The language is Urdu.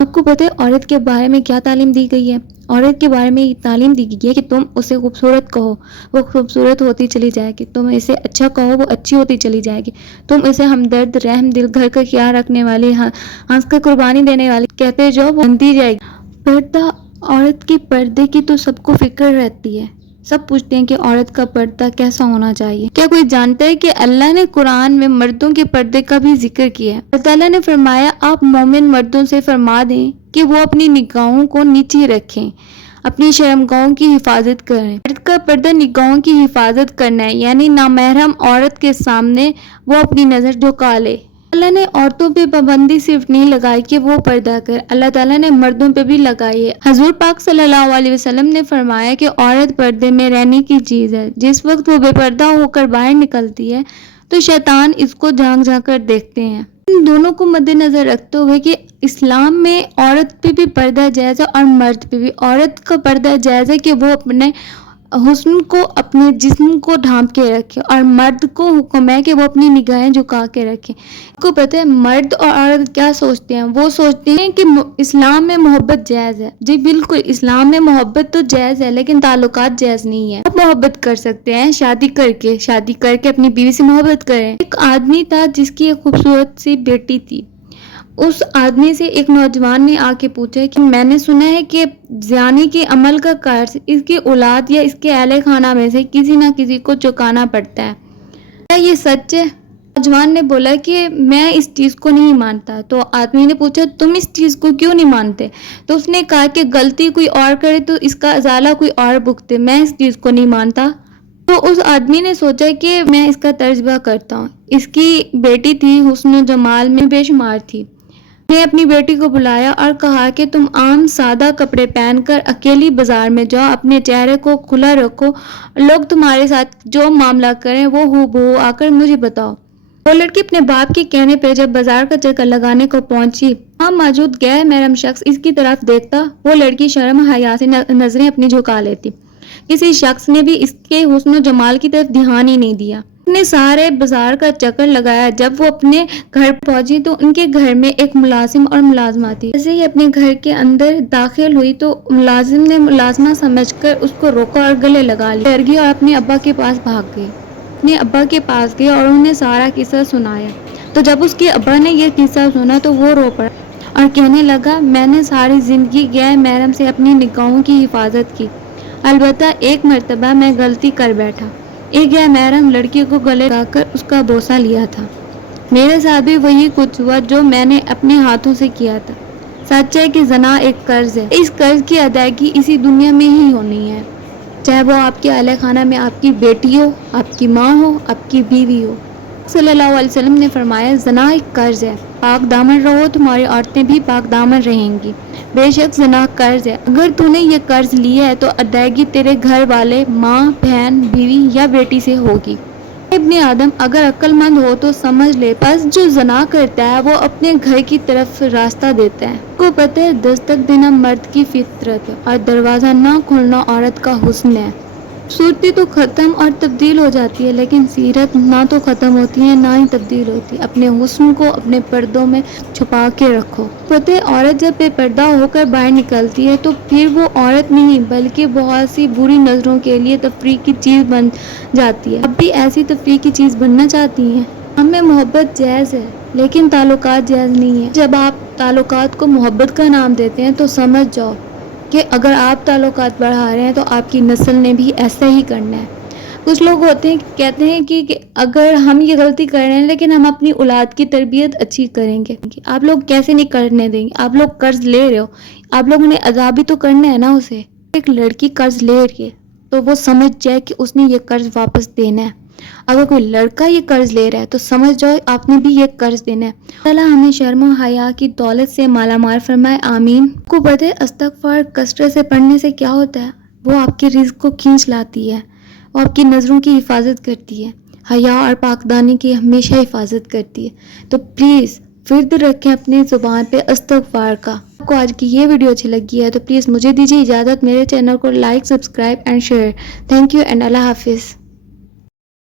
آپ کو پتہ ہے عورت کے بارے میں کیا تعلیم دی گئی ہے؟ عورت کے بارے میں یہ تعلیم دی گئی ہے کہ تم اسے خوبصورت کہو، وہ خوبصورت ہوتی چلی جائے گی، تم اسے اچھا کہو، وہ اچھی ہوتی چلی جائے گی، تم اسے ہمدرد، رحم دل، گھر کا خیال رکھنے والی، ہنس کر قربانی دینے والی کہتے جو وہ بنتی جائے گی۔ پردہ، عورت کے پردے کی تو سب کو فکر رہتی ہے، سب پوچھتے ہیں کہ عورت کا پردہ کیسا ہونا چاہیے۔ کیا کوئی جانتا ہے کہ اللہ نے قرآن میں مردوں کے پردے کا بھی ذکر کیا ہے؟ اللہ تعالیٰ نے فرمایا آپ مومن مردوں سے فرما دیں کہ وہ اپنی نگاہوں کو نیچے رکھیں، اپنی شرمگاہوں کی حفاظت کریں۔ مرد کا پردہ نگاہوں کی حفاظت کرنا ہے، یعنی نامحرم عورت کے سامنے وہ اپنی نظر جھکا لے۔ اللہ نے عورتوں پہ پابندی صرف نہیں لگائی کہ وہ پردہ کر، اللہ تعالیٰ نے مردوں پہ بھی لگائی ہے۔ حضور پاک صلی اللہ علیہ وسلم نے فرمایا کہ عورت پردے میں رہنے کی چیز ہے۔ جس وقت وہ بے پردہ ہو کر باہر نکلتی ہے تو شیطان اس کو جھانک جھانک کر دیکھتے ہیں۔ ان دونوں کو مد نظر رکھتے ہوئے کہ اسلام میں عورت پہ بھی پردہ جائز ہے اور مرد پہ بھی۔ عورت کا پردہ جائز ہے کہ وہ اپنے حسن کو، اپنے جسم کو ڈھانپ کے رکھے، اور مرد کو حکم ہے کہ وہ اپنی نگاہیں جھکا کے رکھے۔ آپ کو پتہ ہے مرد اور عورت کیا سوچتے ہیں؟ وہ سوچتے ہیں کہ اسلام میں محبت جائز ہے۔ جی بالکل، اسلام میں محبت تو جائز ہے لیکن تعلقات جائز نہیں ہے۔ آپ محبت کر سکتے ہیں شادی کر کے اپنی بیوی سے محبت کریں۔ ایک آدمی تھا جس کی ایک خوبصورت سی بیٹی تھی۔ اس آدمی سے ایک نوجوان نے آ کے پوچھا کہ میں نے سنا ہے کہ زیانی کے عمل کا قرض اس کی اولاد یا اس کے اہل خانہ میں سے کسی نہ کسی کو چکانا پڑتا ہے، کیا یہ سچ ہے؟ نوجوان نے بولا کہ میں اس چیز کو نہیں مانتا۔ تو آدمی نے پوچھا تم اس چیز کو کیوں نہیں مانتے؟ تو اس نے کہا کہ غلطی کوئی اور کرے تو اس کا ازالہ کوئی اور بھگتے، میں اس چیز کو نہیں مانتا۔ تو اس آدمی نے سوچا کہ میں اس کا تجربہ کرتا ہوں۔ اس کی بیٹی تھی، حسن و جمال میں بے شمار تھی۔ نے اپنی بیٹی کو بلایا اور کہا کہ تم عام سادہ کپڑے پہن کر اکیلی بازار میں جاؤ، اپنے چہرے کو کھلا رکھو، لوگ تمہارے ساتھ جو معاملہ کریں وہ ہو بہو آ کر مجھے بتاؤ۔ وہ لڑکی اپنے باپ کے کہنے پہ جب بازار کا چکر لگانے کو پہنچی، وہاں موجود غیر محرم شخص اس کی طرف دیکھتا، وہ لڑکی شرم حیا سے نظریں اپنی جھکا لیتی۔ کسی شخص نے بھی اس کے حسن و جمال کی طرف دھیان ہی نہیں دیا۔ نے سارے بازار کا چکر لگایا۔ جب وہ اپنے گھر پہنچی تو ان کے گھر میں ایک ملازم اور ملازمہ تھی۔ جیسے ہی اپنے گھر کے اندر داخل ہوئی تو ملازم نے ملازمہ سمجھ کر اس کو روکا اور گلے لگا لیا، ڈر گئی اور اپنے ابا کے پاس بھاگ گئی۔ اپنے ابا کے پاس گئی اور انہوں نے سارا قصہ سنایا۔ تو جب اس کے ابا نے یہ قصہ سنا تو وہ رو پڑا اور کہنے لگا میں نے ساری زندگی غیر محرم سے اپنی نگاہوں کی حفاظت کی، البتہ ایک مرتبہ میں غلطی کر بیٹھا، ایک غیر محرم لڑکی کو گلے لگا کر اس کا بوسہ لیا تھا۔ میرے ساتھ بھی وہی کچھ ہوا جو میں نے اپنے ہاتھوں سے کیا تھا۔ سچ ہے کہ زنا ایک قرض ہے، اس قرض کی ادائیگی اسی دنیا میں ہی ہونی ہے، چاہے وہ آپ کے اہل خانہ میں آپ کی بیٹی ہو، آپ کی ماں ہو، آپ کی بیوی ہو۔ صلی اللہ علیہ وسلم نے فرمایا زنا ایک قرض ہے، پاک دامن رہو، تمہاری عورتیں بھی پاک دامن رہیں گی، بے شک زنا قرض ہے، اگر تو نے یہ قرض لیا ہے تو ادائیگی تیرے گھر والے، ماں، بہن، بیوی یا بیٹی سے ہوگی۔ ابن آدم اگر عقل مند ہو تو سمجھ لے، پس جو زنا کرتا ہے وہ اپنے گھر کی طرف راستہ دیتا ہے۔ کو پتہ ہے دستک دینا مرد کی فطرت ہے اور دروازہ نہ کھولنا عورت کا حسن ہے۔ خوبصورتی تو ختم اور تبدیل ہو جاتی ہے لیکن سیرت نہ تو ختم ہوتی ہے نہ ہی تبدیل ہوتی ہے۔ اپنے حسن کو اپنے پردوں میں چھپا کے رکھو۔ پتہ ہے عورت جب بے پردہ ہو کر باہر نکلتی ہے تو پھر وہ عورت نہیں بلکہ بہت سی بری نظروں کے لیے تفریح کی چیز بن جاتی ہے۔ اب بھی ایسی تفریح کی چیز بننا چاہتی ہیں؟ ہمیں محبت جائز ہے لیکن تعلقات جائز نہیں ہے۔ جب آپ تعلقات کو محبت کا نام دیتے ہیں تو سمجھ جاؤ کہ اگر آپ تعلقات بڑھا رہے ہیں تو آپ کی نسل نے بھی ایسا ہی کرنا ہے۔ کچھ لوگ ہوتے ہیں کہتے ہیں کہ اگر ہم یہ غلطی کر رہے ہیں لیکن ہم اپنی اولاد کی تربیت اچھی کریں گے، آپ لوگ کیسے نہیں کرنے دیں گے؟ آپ لوگ قرض لے رہے ہو، آپ لوگوں نے ادا بھی تو کرنا ہے نا اسے۔ ایک لڑکی قرض لے رہی ہے تو وہ سمجھ جائے کہ اس نے یہ قرض واپس دینا ہے۔ اگر کوئی لڑکا یہ قرض لے رہا ہے تو سمجھ جاؤ آپ نے بھی یہ قرض دینا ہے۔ اللہ ہمیں شرم و حیا کی دولت سے مالا مال فرمائے، آمین۔ کو پتہ ہے استغفار کثرت سے پڑھنے سے کیا ہوتا ہے؟ وہ آپ کے رزق کو کھینچ لاتی ہے، وہ آپ کی نظروں کی حفاظت کرتی ہے، حیا اور پاکدانی کی ہمیشہ حفاظت کرتی ہے۔ تو پلیز فرد رکھیں اپنی زبان پہ استغفار کا۔ آپ کو آج کی یہ ویڈیو اچھی لگی ہے تو پلیز مجھے دیجیے اجازت، میرے چینل کو like, subscribe and share. Thank you and اللہ حافظ۔